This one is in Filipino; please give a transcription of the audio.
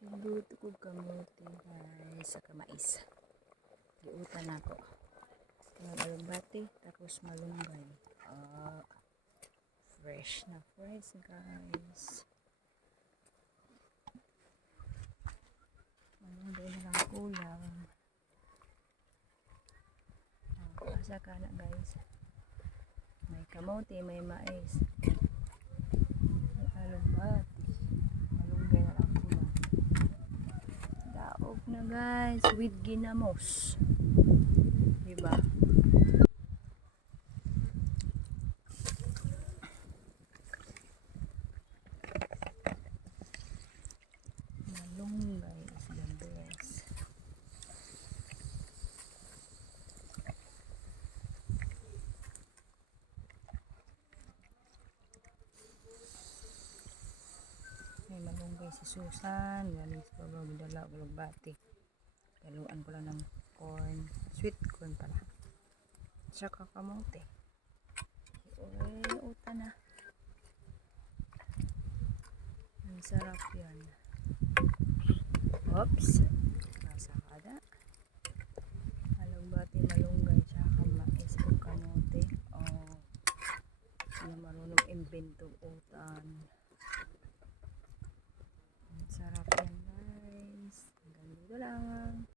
Nagluto ko kamote guys sa kamais. Giutan ako. Alugbati tapos malunggay. Fresh na fresh guys. Malunggay na lang kulang. Asa ka na guys. May kamote, may mais. May alugbati. Malunggay na lang kulang. Daog na guys with ginamos. Diba? Malunggay is the best. May malunggay si Susan. Galing sa baba, dala alugbati. Haluan ko lang ng corn. Sweet corn pala. Tsaka kamote. Uy, uta na. Ang sarap yan. Oops. Nasa kada. Alugbati, malunggay, tsaka mais o kamote. Hindi marunong imbento utan.